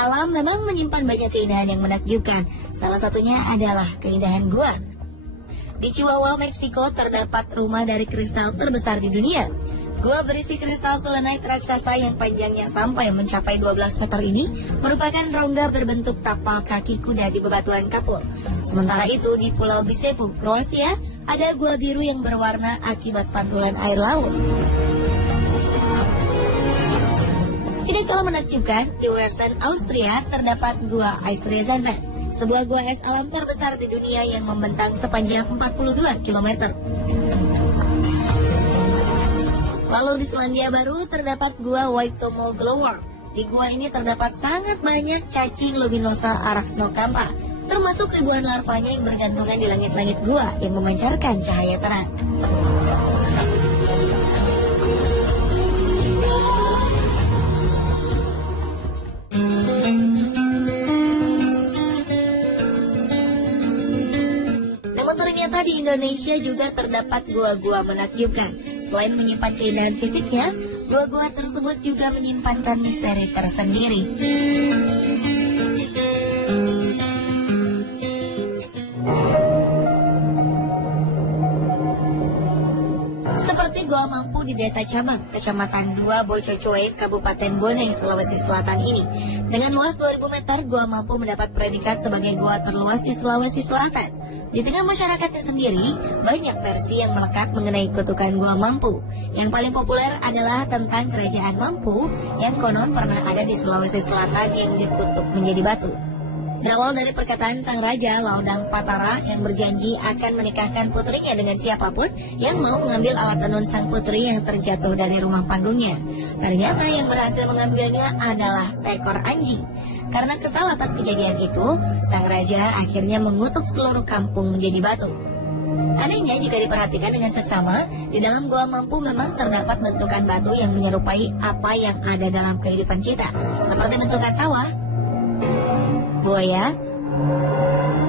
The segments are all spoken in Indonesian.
Alam memang menyimpan banyak keindahan yang menakjubkan. Salah satunya adalah keindahan gua. Di Chihuahua, Meksiko terdapat rumah dari kristal terbesar di dunia. Gua berisi kristal selenite raksasa yang panjangnya sampai mencapai 12 meter ini merupakan rongga berbentuk tapal kaki kuda di bebatuan kapur. Sementara itu di Pulau Bisevu, Kroasia, ada gua biru yang berwarna akibat pantulan air laut. Tidak kalah menakjubkan, di Western Austria terdapat Gua Eisleben, sebuah gua es alam terbesar di dunia yang membentang sepanjang 42 km. Lalu di Selandia Baru terdapat Gua Waitomo Glower. Di gua ini terdapat sangat banyak cacing luminosa arachnocampa, termasuk ribuan larvanya yang bergantungan di langit-langit gua yang memancarkan cahaya terang. Namun ternyata di Indonesia juga terdapat gua-gua menakjubkan. Selain menyimpan keindahan fisiknya, gua-gua tersebut juga menyimpankan misteri tersendiri. Seperti Gua Mampu di Desa Cabang, Kecamatan 2 Bococoe, Kabupaten Bone, Sulawesi Selatan ini. Dengan luas 2000 meter, Gua Mampu mendapat predikat sebagai gua terluas di Sulawesi Selatan. Di tengah masyarakatnya sendiri, banyak versi yang melekat mengenai kutukan Gua Mampu. Yang paling populer adalah tentang Kerajaan Mampu yang konon pernah ada di Sulawesi Selatan yang dikutuk menjadi batu. Berawal dari perkataan sang raja Laudang Patara yang berjanji akan menikahkan putrinya dengan siapapun yang mau mengambil alat tenun sang putri yang terjatuh dari rumah panggungnya. Ternyata yang berhasil mengambilnya adalah seekor anjing. Karena kesal atas kejadian itu, sang raja akhirnya mengutuk seluruh kampung menjadi batu. Anehnya jika diperhatikan dengan seksama, di dalam Gua Mampu memang terdapat bentukan batu yang menyerupai apa yang ada dalam kehidupan kita, seperti bentukan sawah, buaya,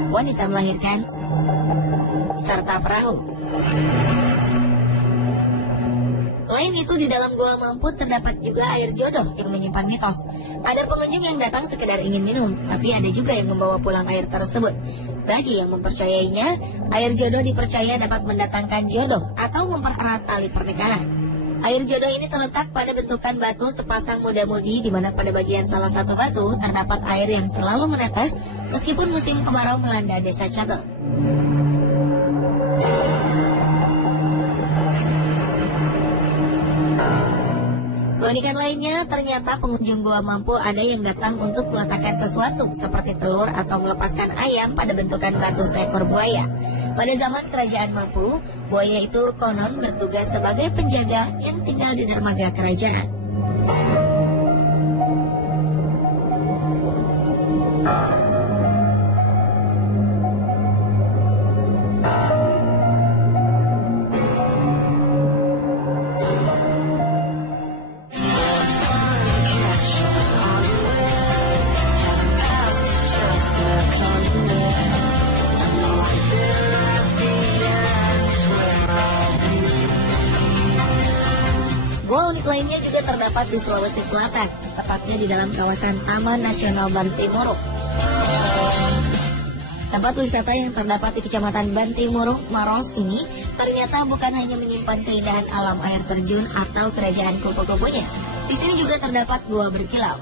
wanita melahirkan, serta perahu. Selain itu di dalam Gua Mampu terdapat juga air jodoh yang menyimpan mitos. Ada pengunjung yang datang sekedar ingin minum, tapi ada juga yang membawa pulang air tersebut. Bagi yang mempercayainya, air jodoh dipercaya dapat mendatangkan jodoh atau mempererat tali pernikahan. Air jodoh ini terletak pada bentukan batu sepasang muda-mudi di mana pada bagian salah satu batu terdapat air yang selalu menetes meskipun musim kemarau melanda Desa Cabang. Keunikan lainnya, ternyata pengunjung Gua Mampu ada yang datang untuk meletakkan sesuatu seperti telur atau melepaskan ayam pada bentukan batu seekor buaya. Pada zaman Kerajaan Mampu, buaya itu konon bertugas sebagai penjaga yang tinggal di dermaga kerajaan. Gua unik lainnya juga terdapat di Sulawesi Selatan, tepatnya di dalam kawasan Taman Nasional Bantimurung. Tempat wisata yang terdapat di Kecamatan Bantimurung, Maros ini ternyata bukan hanya menyimpan keindahan alam air terjun atau kerajaan kupu-kupunya. Di sini juga terdapat gua berkilau.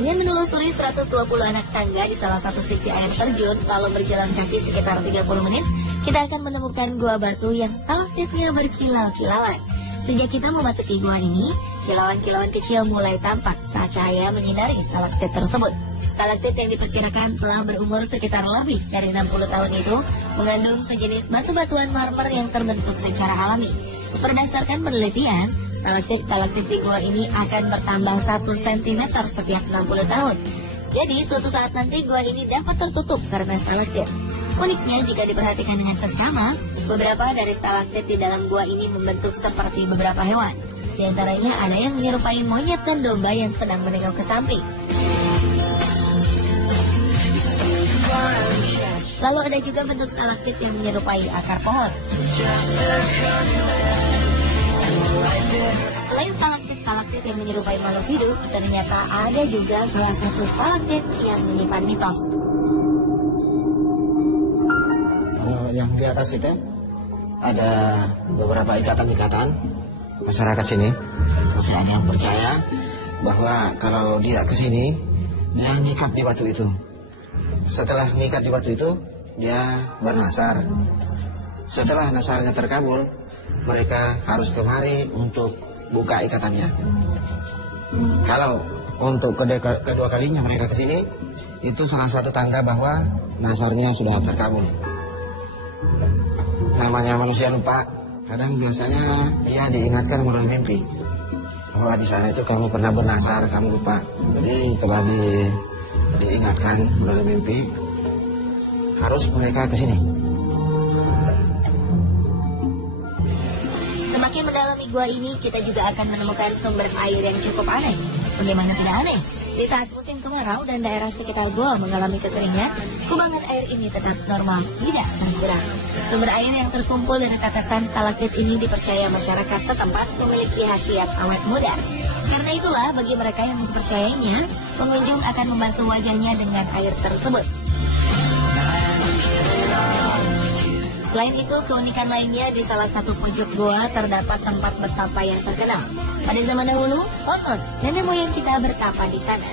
Dengan menelusuri 120 anak tangga di salah satu sisi air terjun, lalu berjalan kaki sekitar 30 menit, kita akan menemukan gua batu yang stalaktitnya berkilau-kilauan. Sejak kita memasuki gua ini, kilauan-kilauan kecil mulai tampak saat cahaya menyinari stalaktit tersebut. Stalaktit yang diperkirakan telah berumur sekitar lebih dari 60 tahun itu mengandung sejenis batu-batuan marmer yang terbentuk secara alami. Berdasarkan penelitian, stalaktit di gua ini akan bertambah 1 cm setiap 60 tahun. Jadi suatu saat nanti gua ini dapat tertutup karena stalaktit. Uniknya jika diperhatikan dengan seksama, beberapa dari stalaktit di dalam gua ini membentuk seperti beberapa hewan. Di antaranya ada yang menyerupai monyet dan domba yang sedang menengok ke samping. Lalu ada juga bentuk stalaktit yang menyerupai akar pohon. stalaktit menyerupai makhluk hidup, ternyata ada juga salah satu stalaktit yang menyimpan mitos. Kalau yang di atas itu ada beberapa ikatan-ikatan masyarakat sini. Terus ada yang percaya bahwa kalau dia ke sini, dia ngikat di batu itu. Setelah ngikat di batu itu, dia bernasar. Setelah nasarnya terkabul, mereka harus kemari untuk buka ikatannya. Kalau untuk kedua kalinya mereka ke sini, itu salah satu tanda bahwa nasarnya sudah terkabul. Namanya manusia lupa, kadang biasanya dia diingatkan melalui mimpi. Bahwa di sana itu kamu pernah bernasar, kamu lupa. Jadi telah diingatkan melalui mimpi, harus mereka ke sini. Semakin mendalami gua ini, kita juga akan menemukan sumber air yang cukup aneh. Bagaimana tidak aneh? Di saat musim kemarau dan daerah sekitar gua mengalami kekeringan, kubangan air ini tetap normal, tidak berkurang. Sumber air yang terkumpul dari tetesan stalaktit ini dipercaya masyarakat setempat memiliki khasiat awet muda. Karena itulah, bagi mereka yang mempercayainya, pengunjung akan membasuh wajahnya dengan air tersebut. Selain itu, keunikan lainnya di salah satu pojok goa terdapat tempat bertapa yang terkenal. Pada zaman dahulu, konon nenek moyang kita bertapa di sana.